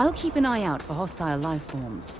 I'll keep an eye out for hostile life forms.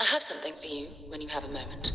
I have something for you when you have a moment.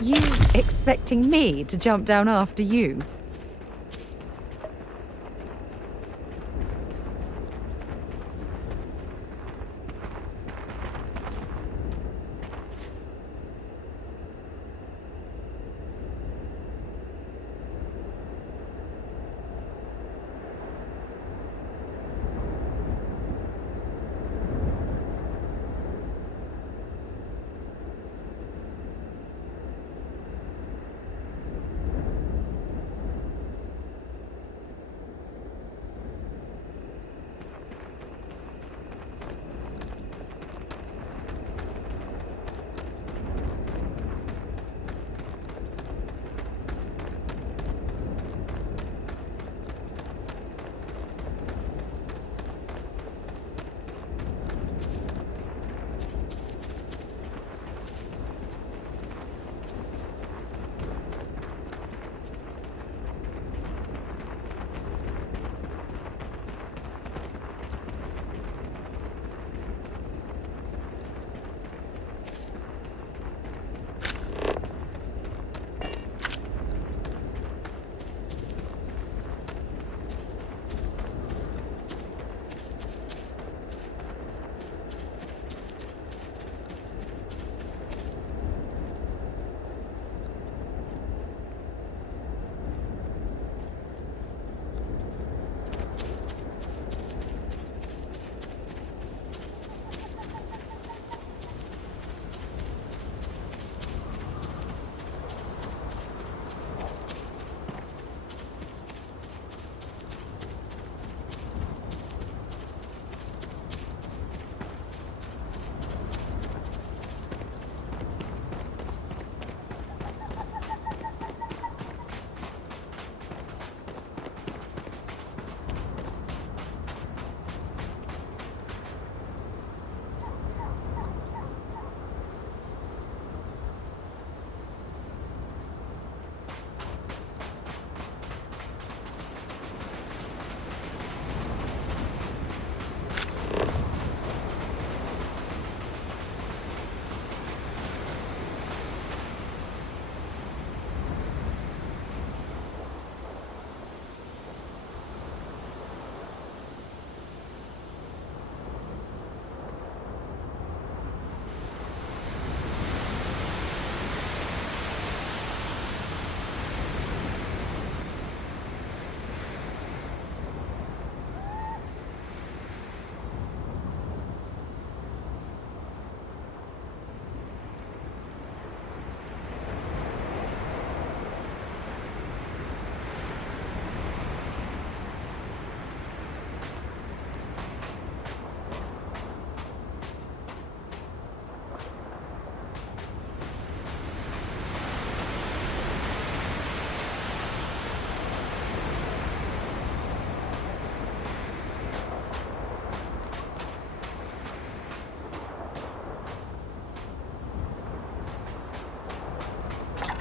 You expecting me to jump down after you?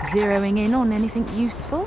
Zeroing in on anything useful?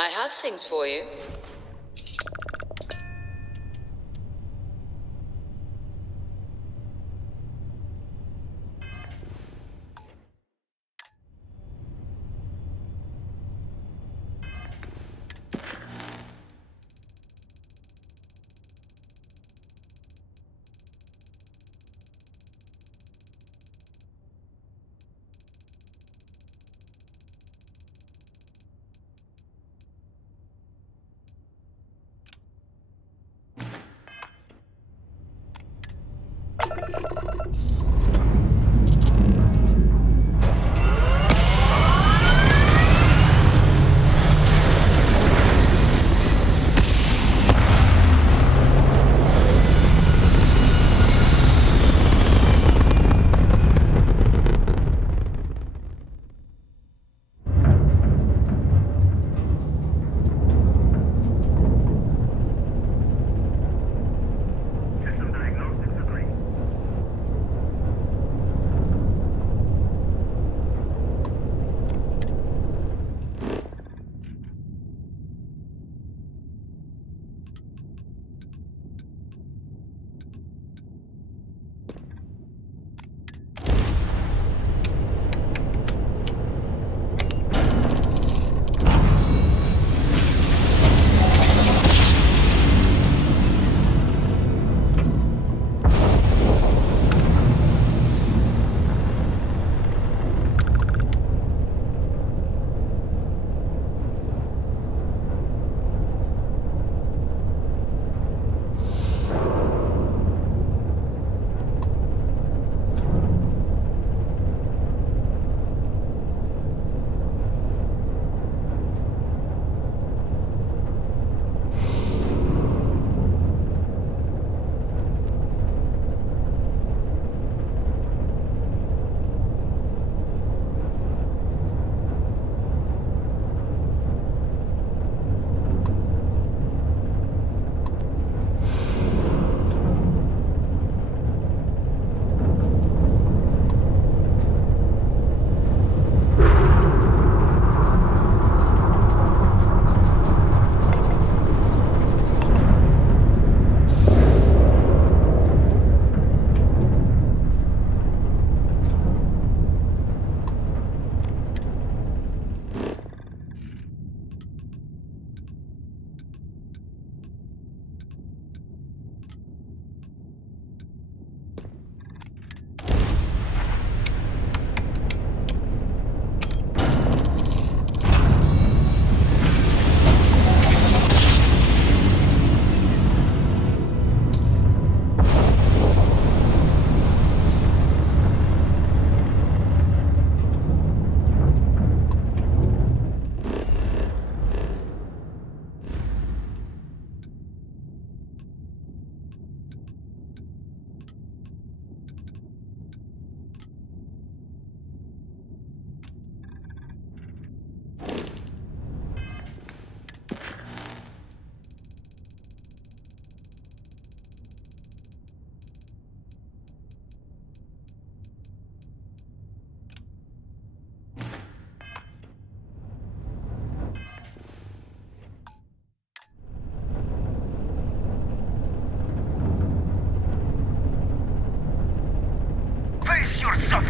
I have things for you.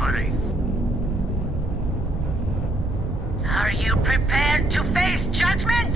worry. Are you prepared to face judgment?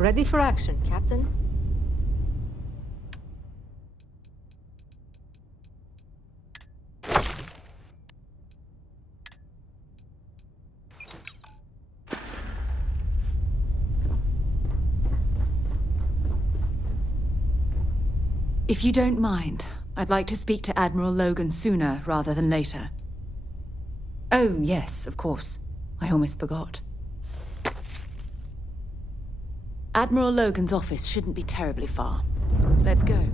Ready for action, Captain. If you don't mind, I'd like to speak to Admiral Logan sooner rather than later. Oh, yes, of course. I almost forgot. Admiral Logan's office shouldn't be terribly far. Let's go.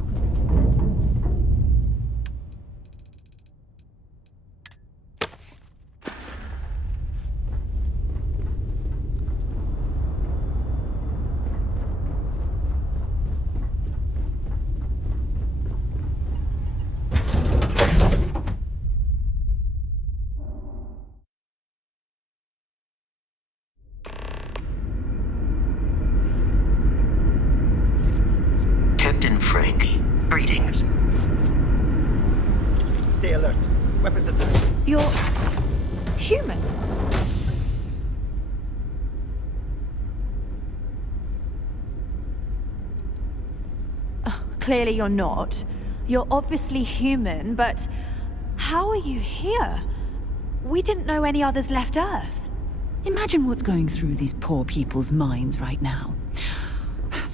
Captain Frankie, greetings. Stay alert. Weapons at hand. You're human. Clearly you're not. You're obviously human, but how are you here? We didn't know any others left Earth. Imagine what's going through these poor people's minds right now.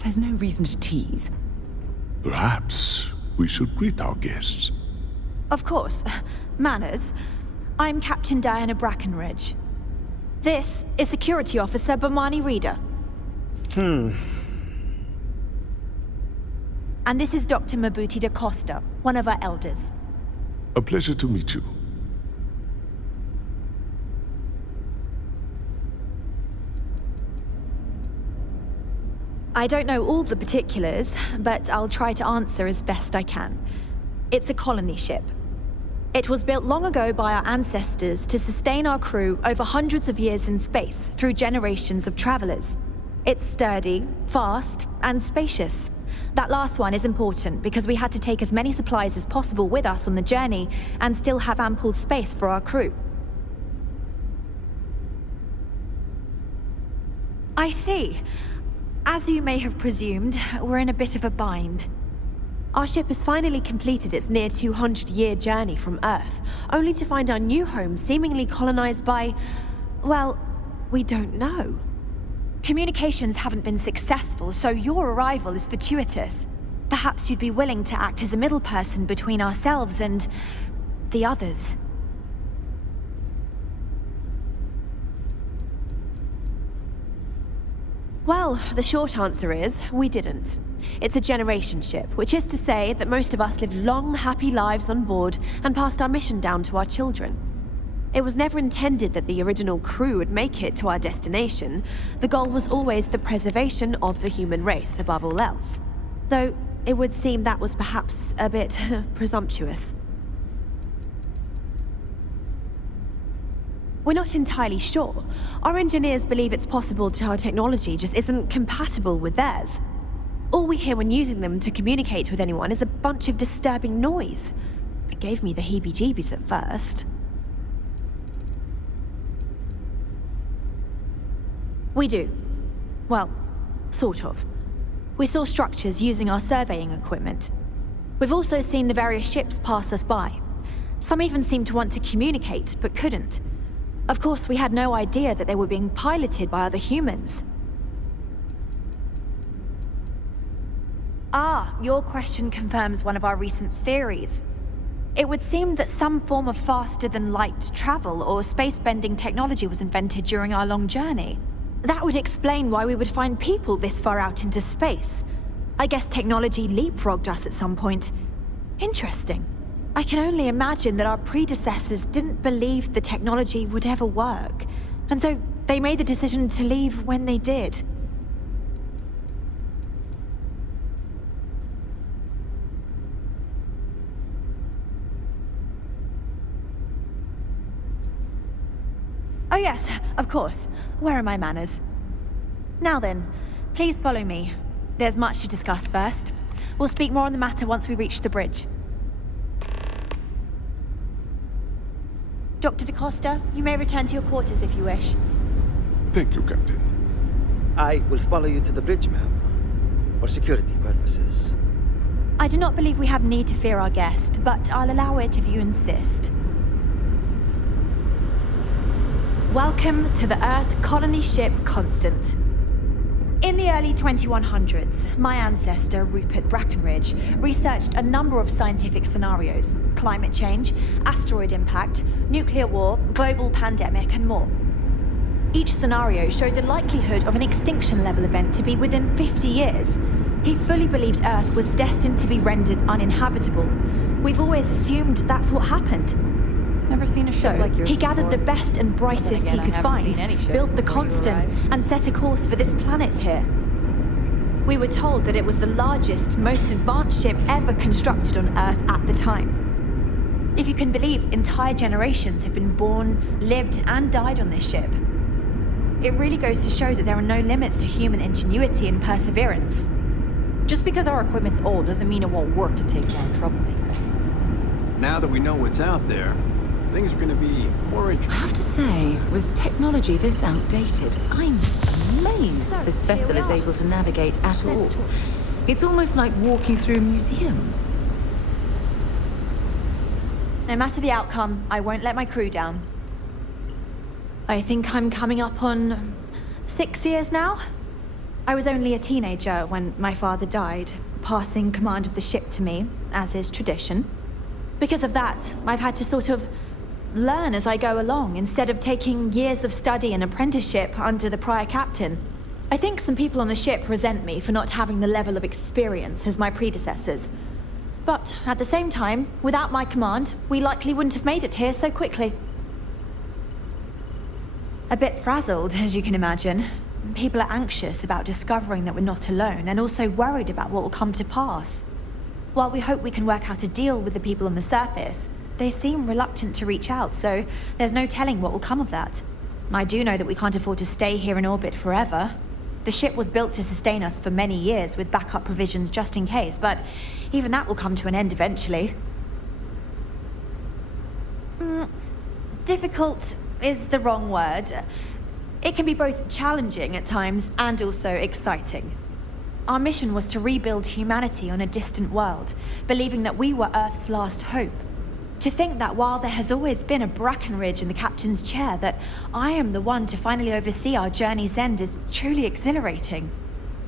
There's no reason to tease. Perhaps we should greet our guests. Of course. Manners. I'm Captain Diana Brackenridge. This is Security Officer Bomani Reader. And this is Dr. Mabuti da Costa, one of our elders. A pleasure to meet you. I don't know all the particulars, but I'll try to answer as best I can. It's a colony ship. It was built long ago by our ancestors to sustain our crew over hundreds of years in space through generations of travelers. It's sturdy, fast, and spacious. That last one is important because we had to take as many supplies as possible with us on the journey and still have ample space for our crew. I see. As you may have presumed, we're in a bit of a bind. Our ship has finally completed its near 200-year journey from Earth, only to find our new home seemingly colonized by, well, we don't know. Communications haven't been successful, so your arrival is fortuitous. Perhaps you'd be willing to act as a middle person between ourselves and the others. Well, the short answer is, we didn't. It's a generation ship, which is to say that most of us lived long, happy lives on board and passed our mission down to our children. It was never intended that the original crew would make it to our destination. The goal was always the preservation of the human race above all else. Though, it would seem that was perhaps a bit presumptuous. We're not entirely sure. Our engineers believe it's possible that our technology just isn't compatible with theirs. All we hear when using them to communicate with anyone is a bunch of disturbing noise. It gave me the heebie-jeebies at first. We do. Well, sort of. We saw structures using our surveying equipment. We've also seen the various ships pass us by. Some even seemed to want to communicate, but couldn't. Of course, we had no idea that they were being piloted by other humans. Ah, your question confirms one of our recent theories. It would seem that some form of faster-than-light travel or space-bending technology was invented during our long journey. That would explain why we would find people this far out into space. I guess technology leapfrogged us at some point. Interesting. I can only imagine that our predecessors didn't believe the technology would ever work, and so they made the decision to leave when they did. Oh yes, of course. Where are my manners? Now then, please follow me. There's much to discuss first. We'll speak more on the matter once we reach the bridge. Dr. da Costa, you may return to your quarters if you wish. Thank you, Captain. I will follow you to the bridge, ma'am, for security purposes. I do not believe we have need to fear our guest, but I'll allow it if you insist. Welcome to the Earth colony ship Constant. In the early 2100s, my ancestor, Rupert Brackenridge, researched a number of scientific scenarios: climate change, asteroid impact, nuclear war, global pandemic, and more. Each scenario showed the likelihood of an extinction-level event to be within 50 years. He fully believed Earth was destined to be rendered uninhabitable. We've always assumed that's what happened. Never seen a ship So, like yours he gathered the before. best and brightest again, he I could haven't find, seen any ships built the before you Constant, arrived. and set a course for this planet here. We were told that it was the largest, most advanced ship ever constructed on Earth at the time. If you can believe, entire generations have been born, lived, and died on this ship. It really goes to show that there are no limits to human ingenuity and perseverance. Just because our equipment's old doesn't mean it won't work to take down troublemakers. Now that we know what's out there, things are gonna be more I interesting. have to say, with technology this outdated, I'm amazed that this vessel is able to navigate at all. It's almost like walking through a museum. No matter the outcome, I won't let my crew down. I think I'm coming up on 6 years now. I was only a teenager when my father died, passing command of the ship to me, as is tradition. Because of that, I've had to sort of learn as I go along, instead of taking years of study and apprenticeship under the prior captain. I think some people on the ship resent me for not having the level of experience as my predecessors. But at the same time, without my command, we likely wouldn't have made it here so quickly. A bit frazzled, as you can imagine. People are anxious about discovering that we're not alone, and also worried about what will come to pass. While we hope we can work out a deal with the people on the surface, they seem reluctant to reach out, so there's no telling what will come of that. I do know that we can't afford to stay here in orbit forever. The ship was built to sustain us for many years with backup provisions just in case, but even that will come to an end eventually. Difficult is the wrong word. It can be both challenging at times and also exciting. Our mission was to rebuild humanity on a distant world, believing that we were Earth's last hope. To think that while there has always been a Brackenridge in the captain's chair, that I am the one to finally oversee our journey's end is truly exhilarating.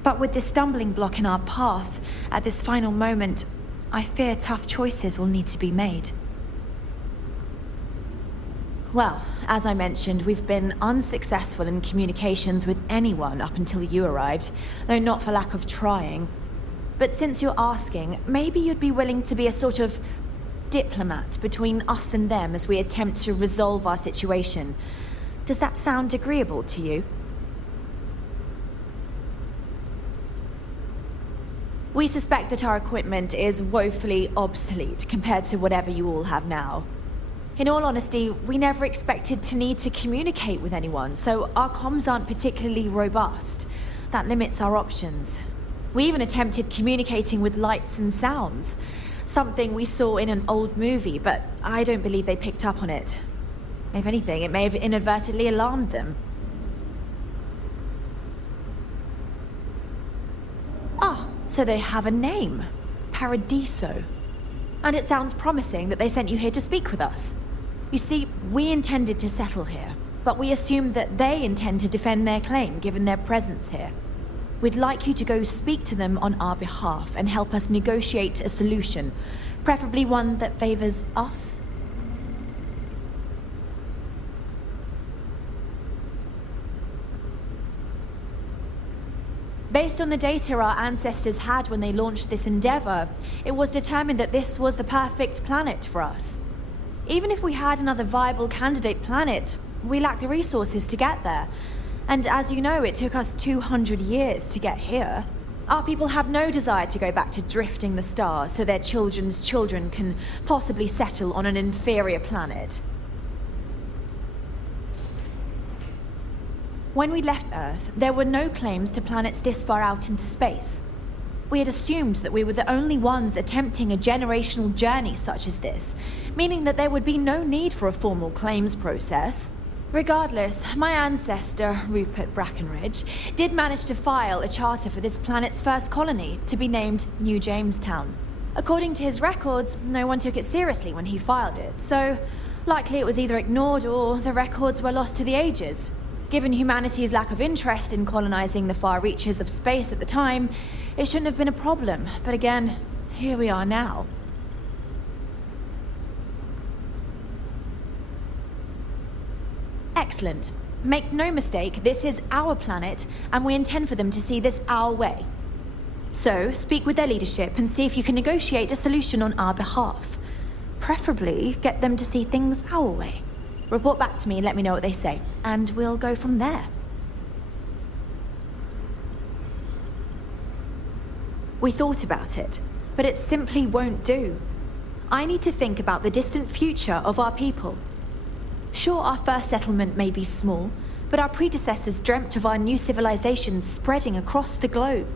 But with this stumbling block in our path, at this final moment, I fear tough choices will need to be made. Well, as I mentioned, we've been unsuccessful in communications with anyone up until you arrived, though not for lack of trying. But since you're asking, maybe you'd be willing to be a sort of diplomat between us and them as we attempt to resolve our situation. Does that sound agreeable to you? We suspect that our equipment is woefully obsolete compared to whatever you all have now. In all honesty, we never expected to need to communicate with anyone, so our comms aren't particularly robust. That limits our options. We even attempted communicating with lights and sounds, something we saw in an old movie, but I don't believe they picked up on it. If anything, it may have inadvertently alarmed them. Ah, so they have a name. Paradiso. And it sounds promising that they sent you here to speak with us. You see, we intended to settle here, but we assumed that they intend to defend their claim given their presence here. We'd like you to go speak to them on our behalf and help us negotiate a solution, preferably one that favors us. Based on the data our ancestors had when they launched this endeavor, it was determined that this was the perfect planet for us. Even if we had another viable candidate planet, we lack the resources to get there. And as you know, it took us 200 years to get here. Our people have no desire to go back to drifting the stars so their children's children can possibly settle on an inferior planet. When we left Earth, there were no claims to planets this far out into space. We had assumed that we were the only ones attempting a generational journey such as this, meaning that there would be no need for a formal claims process. Regardless, my ancestor, Rupert Brackenridge, did manage to file a charter for this planet's first colony, to be named New Jamestown. According to his records, no one took it seriously when he filed it, so likely it was either ignored or the records were lost to the ages. Given humanity's lack of interest in colonizing the far reaches of space at the time, it shouldn't have been a problem. But again, here we are now. Excellent. Make no mistake, this is our planet, and we intend for them to see this our way. So, speak with their leadership and see if you can negotiate a solution on our behalf. Preferably, get them to see things our way. Report back to me and let me know what they say, and we'll go from there. We thought about it, but it simply won't do. I need to think about the distant future of our people. Sure, our first settlement may be small, but our predecessors dreamt of our new civilization spreading across the globe.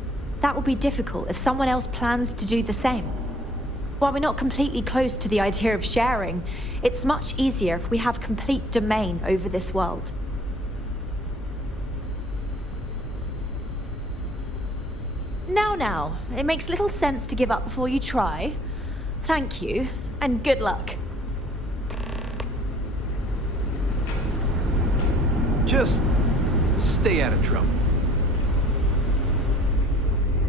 That will be difficult if someone else plans to do the same. While we're not completely close to the idea of sharing, it's much easier if we have complete domain over this world. Now, it makes little sense to give up before you try. Thank you, and good luck. Just stay out of trouble.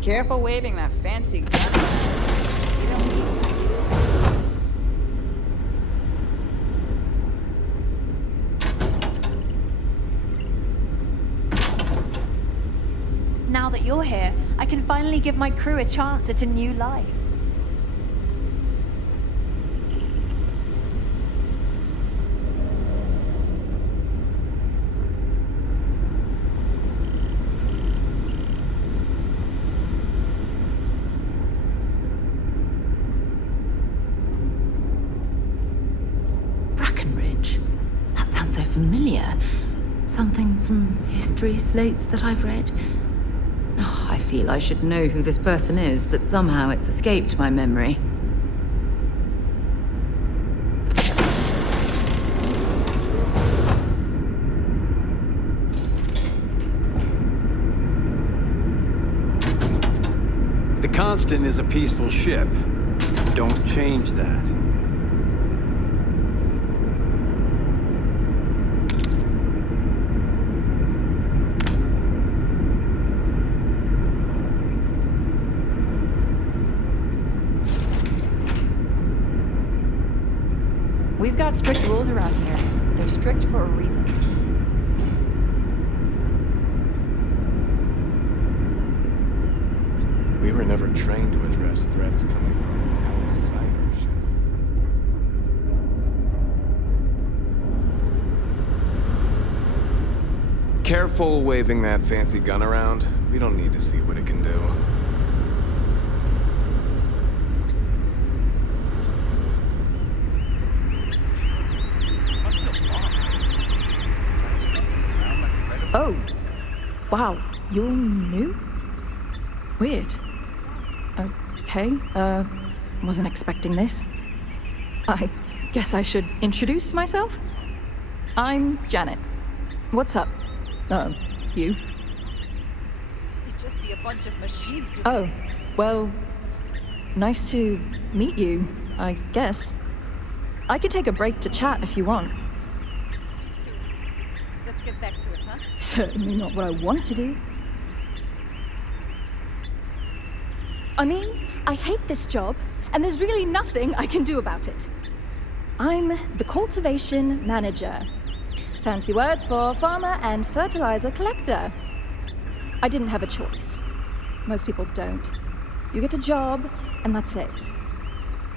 Careful waving that fancy gun. You don't need to see it. Now that you're here, I can finally give my crew a chance at a new life. That sounds so familiar. Something from history slates that I've read. Oh, I feel I should know who this person is, but somehow it's escaped my memory. The Constant is a peaceful ship. Don't change that. We've got strict rules around here. They're strict for a reason. We were never trained to address threats coming from outside our ship. Careful waving that fancy gun around. We don't need to see what it can do. Oh. Wow. You're new? Weird. Okay. Wasn't expecting this. I guess I should introduce myself? I'm Janet. What's up? You? It'd just be a bunch of machines to... Oh, well, nice to meet you, I guess. I could take a break to chat if you want. Me too. Let's get back to it, huh? Certainly not what I want to do. I mean, I hate this job, and there's really nothing I can do about it. I'm the cultivation manager. Fancy words for farmer and fertilizer collector. I didn't have a choice. Most people don't. You get a job, and that's it.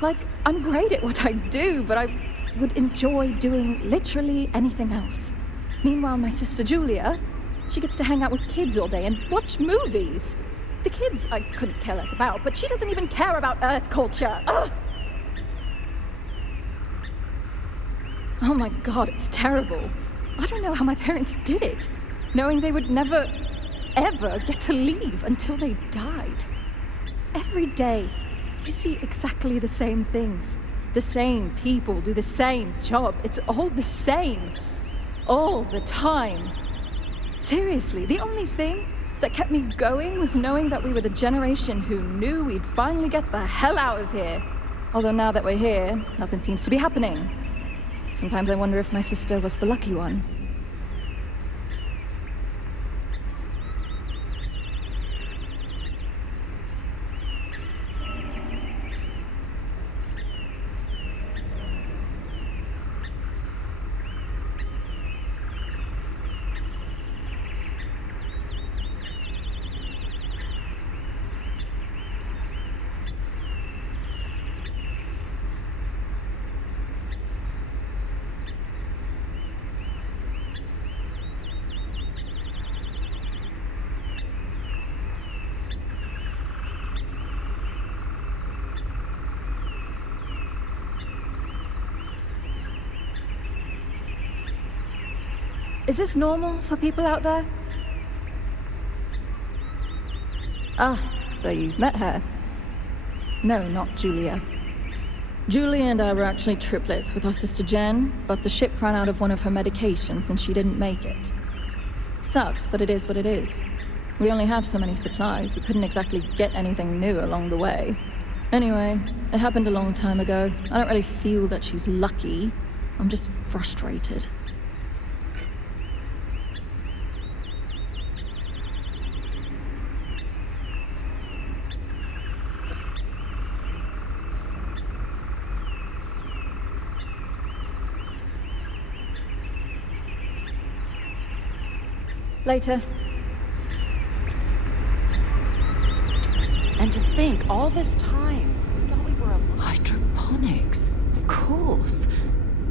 Like, I'm great at what I do, but I would enjoy doing literally anything else. Meanwhile, my sister Julia, she gets to hang out with kids all day and watch movies. The kids I couldn't care less about, but she doesn't even care about Earth culture. Ugh! Oh my God, it's terrible. I don't know how my parents did it, knowing they would never, ever get to leave until they died. Every day, you see exactly the same things. The same people do the same job. It's all the same. All the time. Seriously, the only thing that kept me going was knowing that we were the generation who knew we'd finally get the hell out of here. Although now that we're here, nothing seems to be happening. Sometimes I wonder if my sister was the lucky one. Is this normal for people out there? Ah, so you've met her. No, not Julia. Julie and I were actually triplets with our sister Jen, but the ship ran out of one of her medications and she didn't make it. Sucks, but it is what it is. We only have so many supplies. We couldn't exactly get anything new along the way. Anyway, it happened a long time ago. I don't really feel that she's lucky. I'm just frustrated. Later. And to think, all this time, we thought we were alone. Hydroponics, of course.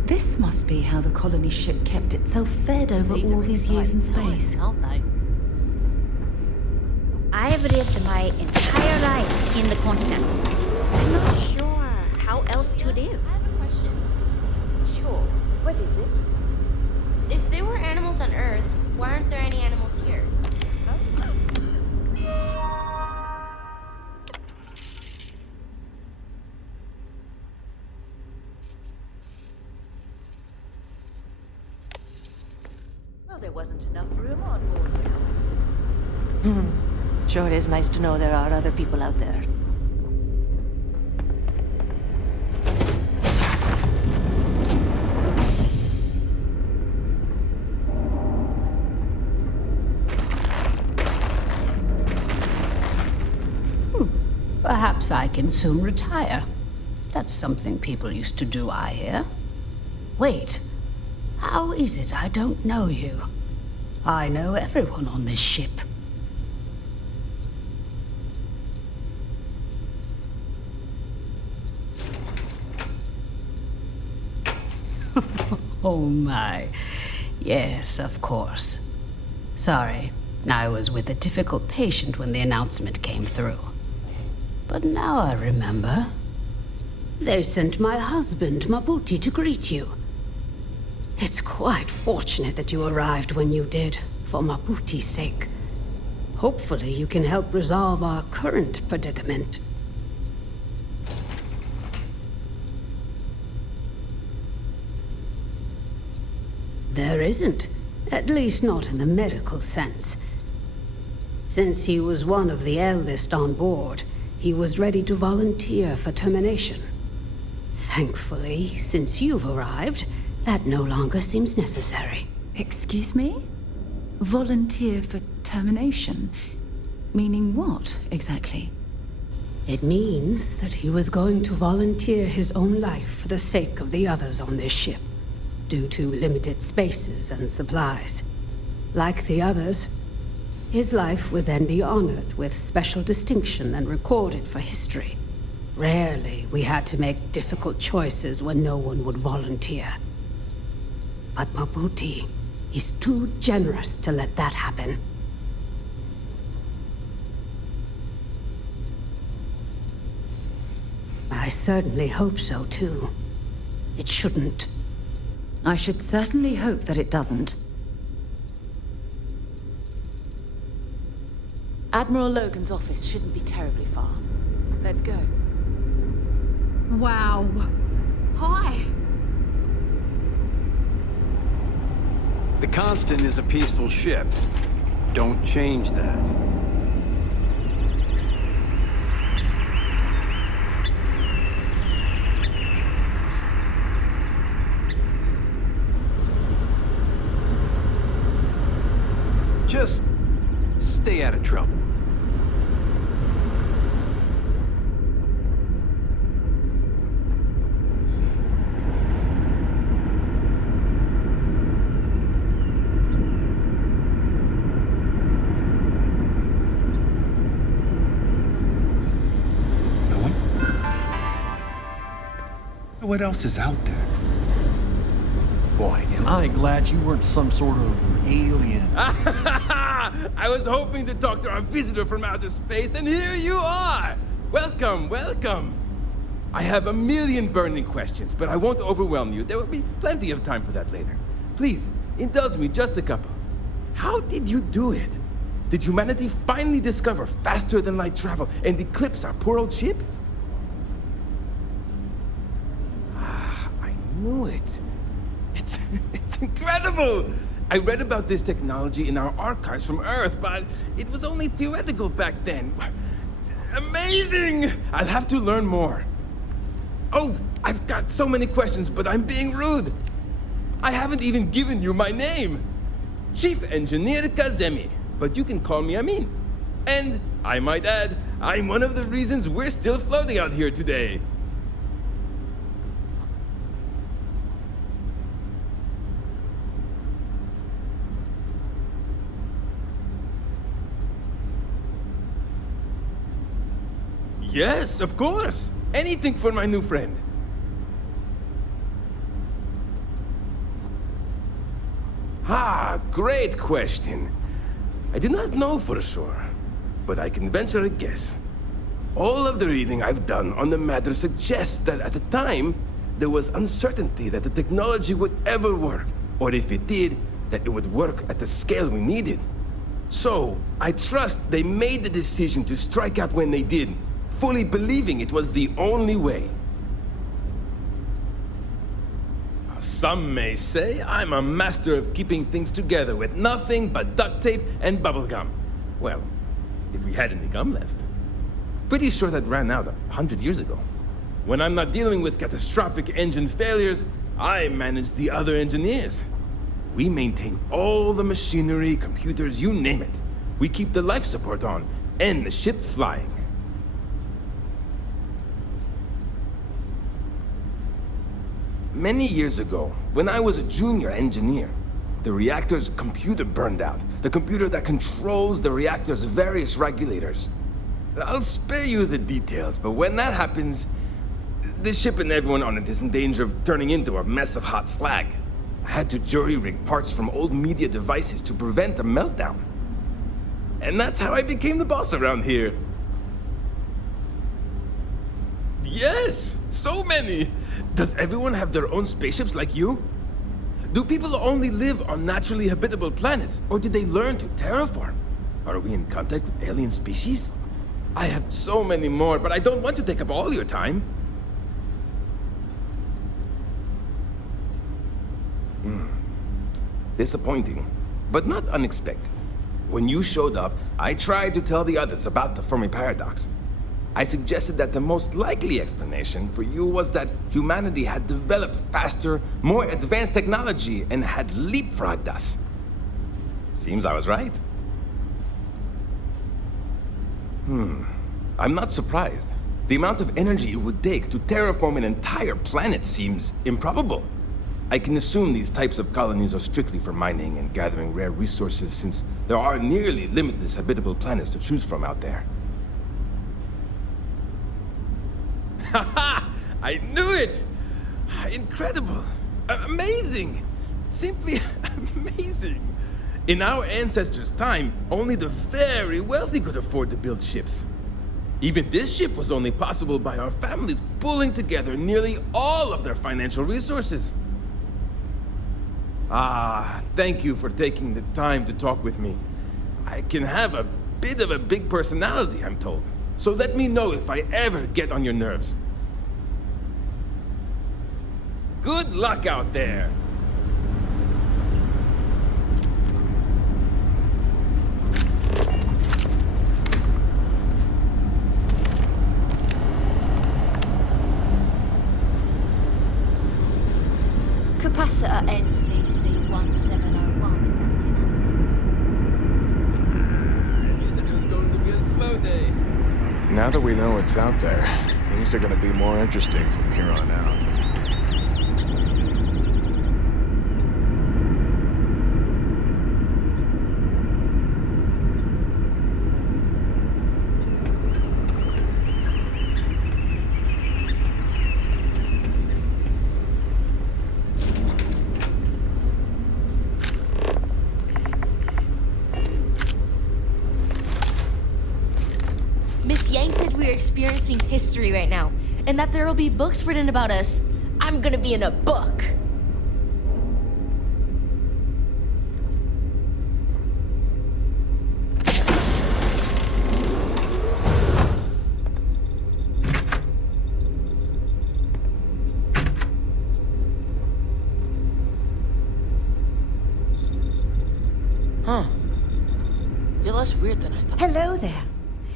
This must be how the colony ship kept itself fed over all these years in space. Aren't they? I've lived my entire life in the constant. I'm not sure how else to live. I have a question. Sure. What is it? If there were animals on Earth, why aren't there any animals here? Well, there wasn't enough room on board now. Sure is nice to know there are other people out there. Perhaps I can soon retire. That's something people used to do, I hear. Wait, how is it I don't know you? I know everyone on this ship. Oh my. Yes, of course. Sorry, I was with a difficult patient when the announcement came through. But now I remember. They sent my husband, Mabuti, to greet you. It's quite fortunate that you arrived when you did, for Mabuti's sake. Hopefully you can help resolve our current predicament. There isn't, at least not in the medical sense. Since he was one of the eldest on board, he was ready to volunteer for termination. Thankfully, since you've arrived, that no longer seems necessary. Excuse me? Volunteer for termination? Meaning what, exactly? It means that he was going to volunteer his own life for the sake of the others on this ship, due to limited spaces and supplies. Like the others, his life would then be honored with special distinction and recorded for history. Rarely we had to make difficult choices when no one would volunteer. But Mabuti, he's too generous to let that happen. I certainly hope so, too. It shouldn't. I should certainly hope that it doesn't. Admiral Logan's office shouldn't be terribly far. Let's go. Wow. Hi. The Constant is a peaceful ship. Don't change that. Just stay out of trouble. What else is out there? Boy, am I glad you weren't some sort of alien. I was hoping to talk to our visitor from outer space, and here you are! Welcome, welcome! I have a million burning questions, but I won't overwhelm you. There will be plenty of time for that later. Please, indulge me just a couple. How did you do it? Did humanity finally discover faster than light travel and eclipse our poor old ship? I knew it. It's incredible! I read about this technology in our archives from Earth, but it was only theoretical back then. Amazing! I'll have to learn more. Oh, I've got so many questions, but I'm being rude. I haven't even given you my name. Chief Engineer Kazemi, but you can call me Amin. And, I might add, I'm one of the reasons we're still floating out here today. Yes, of course. Anything for my new friend. Great question. I do not know for sure, but I can venture a guess. All of the reading I've done on the matter suggests that at the time, there was uncertainty that the technology would ever work, or if it did, that it would work at the scale we needed. So, I trust they made the decision to strike out when they did, fully believing it was the only way. Some may say I'm a master of keeping things together with nothing but duct tape and bubblegum. Well, if we had any gum left. Pretty sure that ran out 100 years ago. When I'm not dealing with catastrophic engine failures, I manage the other engineers. We maintain all the machinery, computers, you name it. We keep the life support on, and the ship flying. Many years ago, when I was a junior engineer, the reactor's computer burned out. The computer that controls the reactor's various regulators. I'll spare you the details, but when that happens, the ship and everyone on it is in danger of turning into a mess of hot slag. I had to jury-rig parts from old media devices to prevent a meltdown. And that's how I became the boss around here. Yes! So many! Does everyone have their own spaceships like you? Do people only live on naturally habitable planets, or did they learn to terraform? Are we in contact with alien species? I have so many more, but I don't want to take up all your time. Disappointing, but not unexpected. When you showed up, I tried to tell the others about the Fermi paradox. I suggested that the most likely explanation for you was that humanity had developed faster, more advanced technology and had leapfrogged us. Seems I was right. I'm not surprised. The amount of energy it would take to terraform an entire planet seems improbable. I can assume these types of colonies are strictly for mining and gathering rare resources, since there are nearly limitless habitable planets to choose from out there. Haha! I knew it! Incredible! Amazing! Simply amazing! In our ancestors' time, only the very wealthy could afford to build ships. Even this ship was only possible by our families pulling together nearly all of their financial resources. Thank you for taking the time to talk with me. I can have a bit of a big personality, I'm told. So let me know if I ever get on your nerves. Good luck out there! Capacitor NCC 1701 is acting up. You said it was going to be a slow day. Now that we know what's out there, things are going to be more interesting from here on out. Miss Yang said we're experiencing history right now, and that there will be books written about us. I'm gonna be in a book. Huh. You're less weird than I thought. Hello there.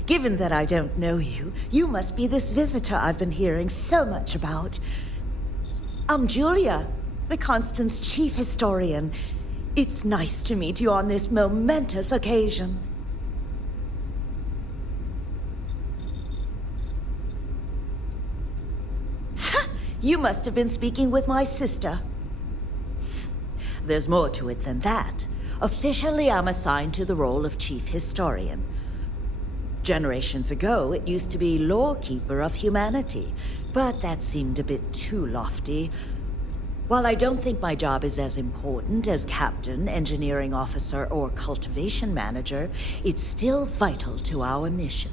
Given that I don't know you, you must be this visitor I've been hearing so much about. I'm Julia, the Constant's chief historian. It's nice to meet you on this momentous occasion. Ha! You must have been speaking with my sister. There's more to it than that. Officially, I'm assigned to the role of chief historian. Generations ago, it used to be lawkeeper of humanity, but that seemed a bit too lofty. While I don't think my job is as important as captain, engineering officer, or cultivation manager, it's still vital to our mission.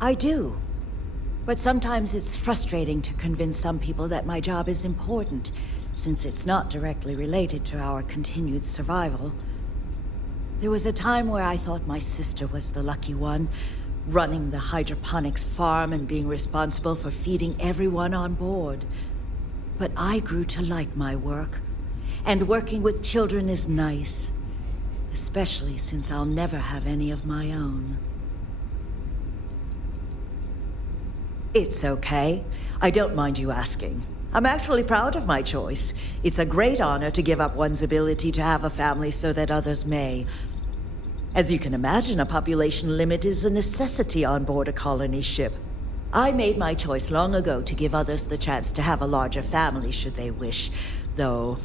I do. But sometimes it's frustrating to convince some people that my job is important, since it's not directly related to our continued survival. There was a time where I thought my sister was the lucky one, running the hydroponics farm and being responsible for feeding everyone on board. But I grew to like my work, and working with children is nice, especially since I'll never have any of my own. It's okay. I don't mind you asking. I'm actually proud of my choice. It's a great honor to give up one's ability to have a family so that others may. As you can imagine, a population limit is a necessity on board a colony ship. I made my choice long ago to give others the chance to have a larger family should they wish. Though,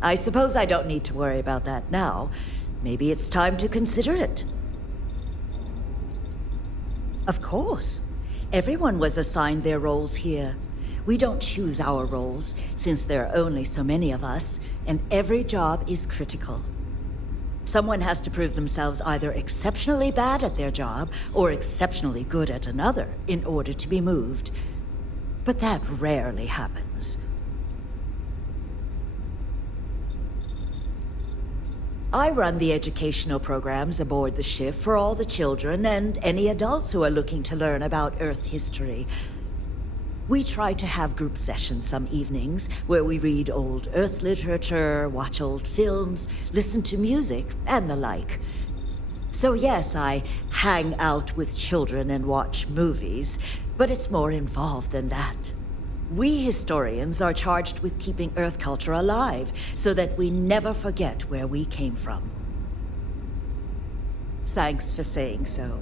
I suppose I don't need to worry about that now. Maybe it's time to consider it. Of course. Everyone was assigned their roles here. We don't choose our roles, since there are only so many of us, and every job is critical. Someone has to prove themselves either exceptionally bad at their job or exceptionally good at another in order to be moved. But that rarely happens. I run the educational programs aboard the ship for all the children and any adults who are looking to learn about Earth history. We try to have group sessions some evenings where we read old Earth literature, watch old films, listen to music, and the like. So yes, I hang out with children and watch movies, but it's more involved than that. We historians are charged with keeping Earth culture alive so that we never forget where we came from. Thanks for saying so.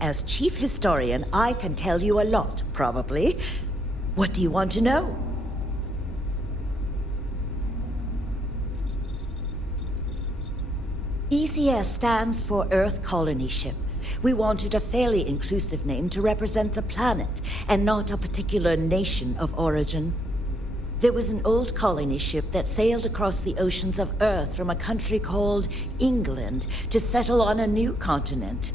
As chief historian, I can tell you a lot, probably. What do you want to know? ECS stands for Earth Colony Ship. We wanted a fairly inclusive name to represent the planet, and not a particular nation of origin. There was an old colony ship that sailed across the oceans of Earth from a country called England to settle on a new continent.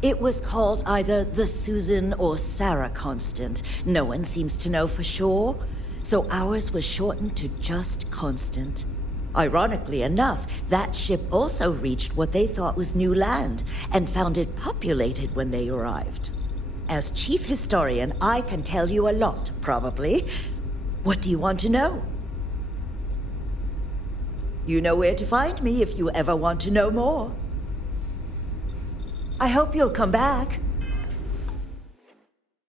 It was called either the Susan or Sarah Constant. No one seems to know for sure, so ours was shortened to just Constant. Ironically enough, that ship also reached what they thought was new land, and found it populated when they arrived. As chief historian, I can tell you a lot, probably. What do you want to know? You know where to find me if you ever want to know more. I hope you'll come back.